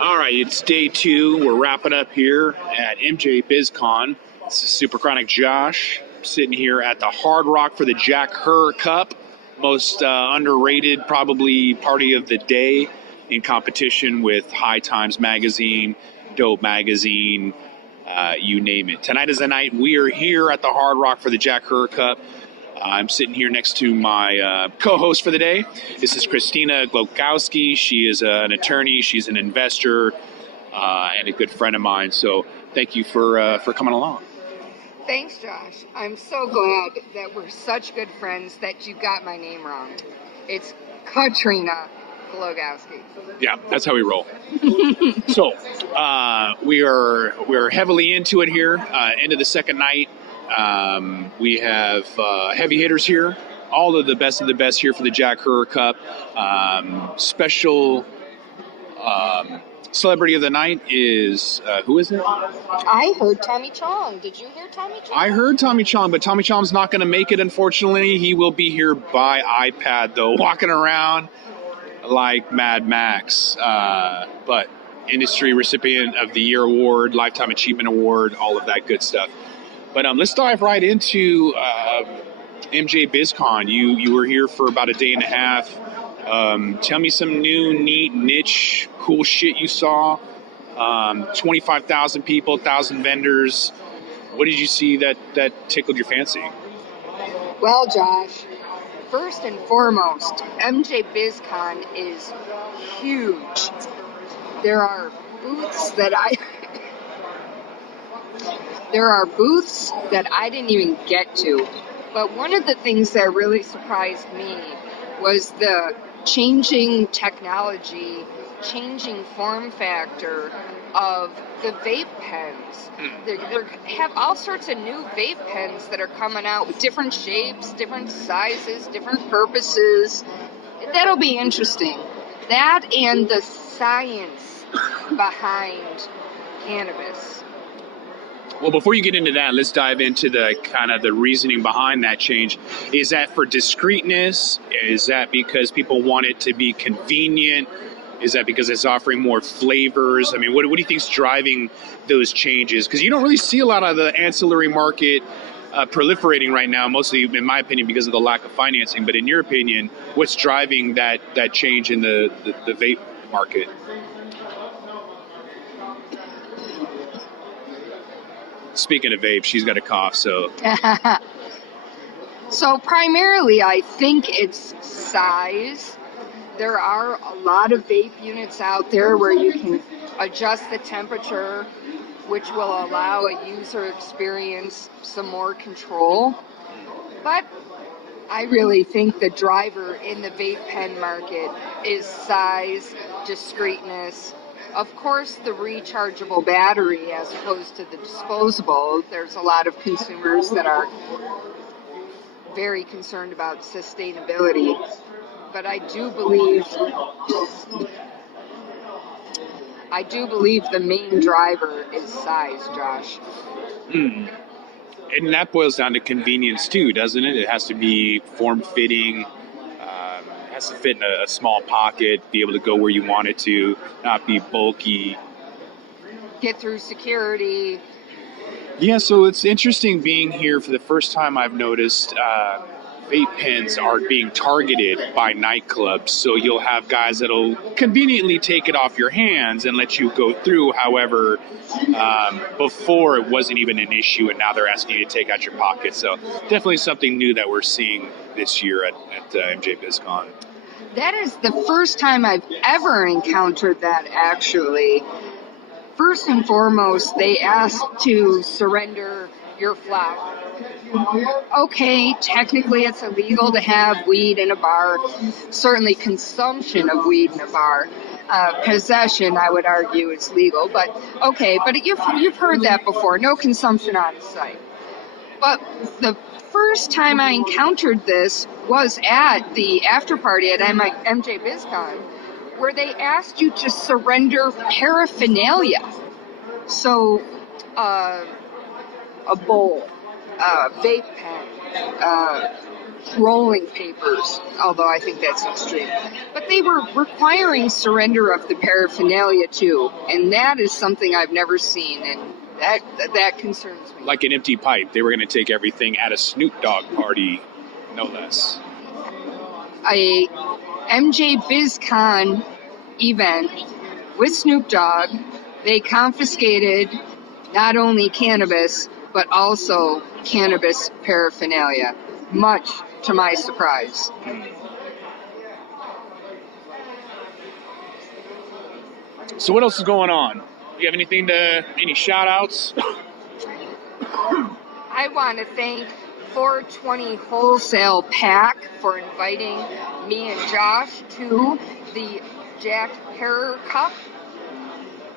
All right, it's day 2. We're wrapping up here at Mj Biz Con. This is Super Chronic Josh, sitting here at the Hard Rock for the Jack Herr Cup. Most underrated, probably party of the day, in competition with High Times Magazine, Dope Magazine, you name it. Tonight is the night. We are here at the Hard Rock for the Jack Herr Cup. I'm sitting here next to my co-host for the day. This is Katrina of Flora.Fund. She is an attorney. She's an investor and a good friend of mine. So thank you for coming along. Thanks, Josh. I'm so glad that we're such good friends that you got my name wrong. It's Katrina of Flora.Fund. Yeah, that's how we roll. So we're heavily into it here. End of the second night. We have heavy hitters here, all of the best here for the Jack Herr Cup. Special celebrity of the night is, who is it? I heard Tommy Chong. Did you hear Tommy Chong? I heard Tommy Chong, but Tommy Chong's not going to make it, unfortunately. He will be here by iPad, though, walking around like Mad Max. But industry recipient of the Year Award, Lifetime Achievement Award, all of that good stuff. But let's dive right into Mj Biz Con. You were here for about a day and a half. Tell me some new, neat, niche, cool shit you saw. 25,000 people, 1,000 vendors. What did you see that tickled your fancy? Well, Josh, first and foremost, Mj Biz Con is huge. There are booths that I didn't even get to. But one of the things that really surprised me was the changing technology, changing form factor of the vape pens. They have all sorts of new vape pens that are coming out with different shapes, different sizes, different purposes. That'll be interesting. That and the science behind cannabis. Well, before you get into that, let's dive into the kind of the reasoning behind that change. Is that for discreetness? Is that because people want it to be convenient? Is that because it's offering more flavors? I mean, what do you think is driving those changes? Because you don't really see a lot of the ancillary market proliferating right now, mostly, in my opinion, because of the lack of financing. But in your opinion, what's driving that change in the vape market? Speaking of vape, she's got a cough, so. So primarily, I think it's size. There are a lot of vape units out there where you can adjust the temperature, which will allow a user experience some more control. But I really think the driver in the vape pen market is size, discreetness. Of course, the rechargeable battery as opposed to the disposable. There's a lot of consumers that are very concerned about sustainability. But I do believe the main driver is size, Josh. And that boils down to convenience too, doesn't it? It has to be form-fitting. It has to fit in a small pocket, be able to go where you want it to, not be bulky. Get through security. Yeah, so it's interesting being here for the first time. I've noticed vape pens are being targeted by nightclubs. So you'll have guys that'll conveniently take it off your hands and let you go through. However, before it wasn't even an issue, and now they're asking you to take out your pocket. So definitely something new that we're seeing this year at Mj Biz Con. That is the first time I've ever encountered that, actually. First and foremost, they ask to surrender your flower. Okay, technically it's illegal to have weed in a bar. Certainly consumption of weed in a bar. Possession, I would argue, is legal. But okay, but you've heard that before. No consumption on site. But the first time I encountered this was at the after party at Mj Biz Con, where they asked you to surrender paraphernalia. So, a bowl, vape pen, rolling papers, although I think that's extreme. But they were requiring surrender of the paraphernalia too, and that is something I've never seen, and that concerns me. Like an empty pipe. They were going to take everything at a Snoop Dogg party, no less. A Mj Biz Con event with Snoop Dogg, they confiscated not only cannabis, but also cannabis paraphernalia, much to my surprise. So what else is going on? You have any shout outs? I want to thank 420 Wholesale Pack for inviting me and Josh to the Jack Herrer Cup,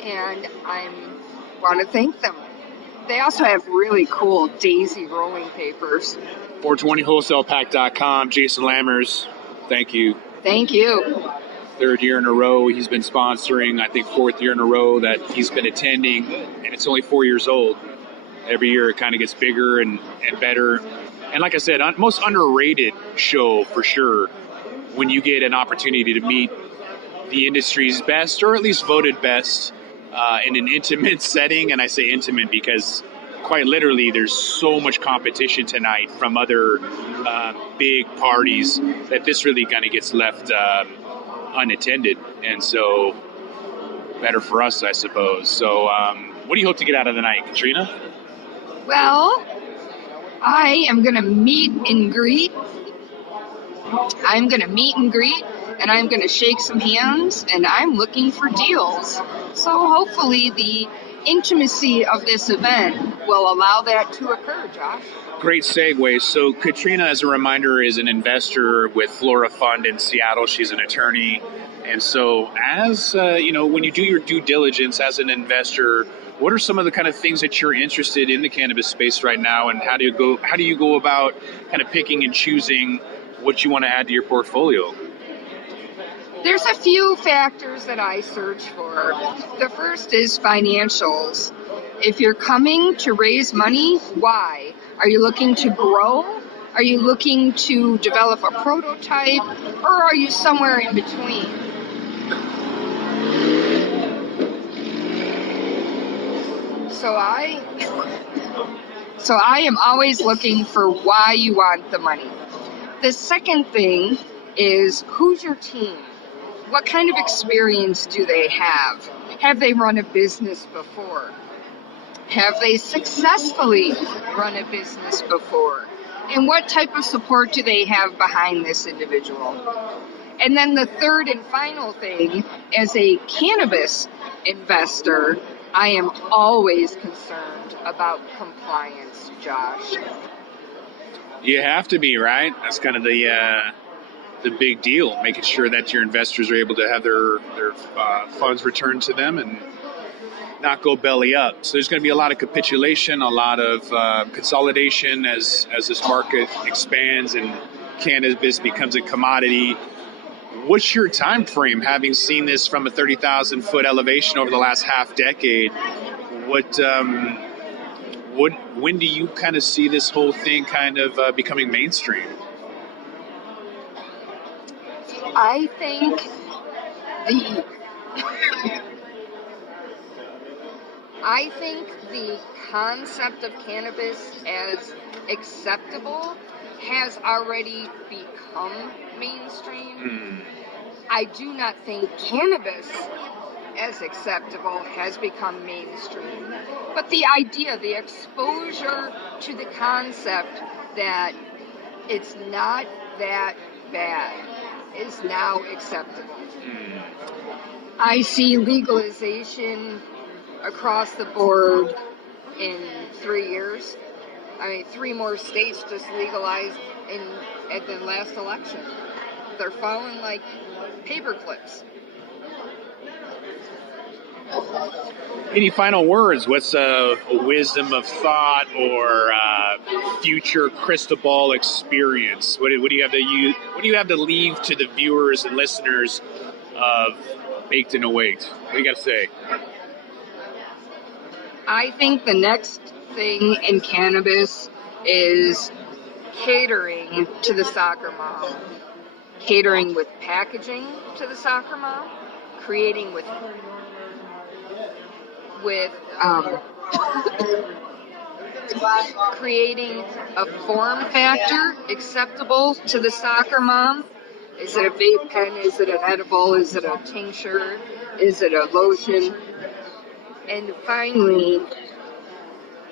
and I want to thank them. They also have really cool daisy rolling papers. 420wholesalepack.com. Jason Lammers, thank you. Thank you. Third year in a row he's been sponsoring. I think fourth year in a row that he's been attending, and it's only 4 years old. Every year it kind of gets bigger and better. And like I said, most underrated show for sure, when you get an opportunity to meet the industry's best, or at least voted best, in an intimate setting. And I say intimate because quite literally there's so much competition tonight from other big parties that this really kind of gets left unattended. And so better for us, I suppose. So what do you hope to get out of the night, Katrina? Well, I am going to meet and greet. I'm going to meet and greet, and I'm going to shake some hands, and I'm looking for deals. So hopefully the intimacy of this event will allow that to occur, Josh. Great segue. So Katrina, as a reminder, is an investor with Flora.Fund in Seattle. She's an attorney. And so as, when you do your due diligence as an investor, what are some of the kind of things that you're interested in the cannabis space right now, and how do you go about kind of picking and choosing what you want to add to your portfolio? There's a few factors that I search for. The first is financials. If you're coming to raise money, why? Are you looking to grow? Are you looking to develop a prototype? Or are you somewhere in between? So I am always looking for why you want the money. The second thing is, who's your team? What kind of experience do they have? Have they run a business before? Have they successfully run a business before? And what type of support do they have behind this individual? And then the third and final thing, as a cannabis investor, I am always concerned about compliance, Josh. You have to be, right? That's kind of the big deal, making sure that your investors are able to have their funds returned to them and not go belly up. So there's going to be a lot of capitulation, a lot of consolidation as this market expands and cannabis becomes a commodity. What's your time frame, having seen this from a 30,000 foot elevation over the last half decade? When do you kind of see this whole thing kind of becoming mainstream? I think the concept of cannabis as acceptable has already become mainstream. I do not think cannabis as acceptable has become mainstream. But the idea, the exposure to the concept that it's not that bad is now acceptable. I see legalization across the board in 3 years. 3 more states just legalized at the last election. They're falling like paper clips. Any final words? What's a wisdom of thought or future crystal ball experience? What do you have to leave to the viewers and listeners of Baked and Awaked? What do you got to say? I think the next thing in cannabis is catering to the soccer mom, catering with packaging to the soccer mom, creating with creating a form factor acceptable to the soccer mom. Is it a vape pen? Is it an edible? Is it a tincture? Is it a lotion? And finally,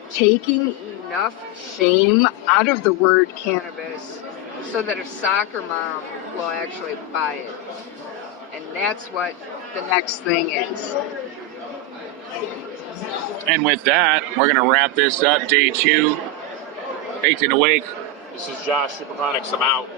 taking enough shame out of the word cannabis so that a soccer mom will actually buy it. And that's what the next thing is. And with that, we're going to wrap this up. Day 2, Baked and Awake. This is Josh, Super Chronics. I'm out.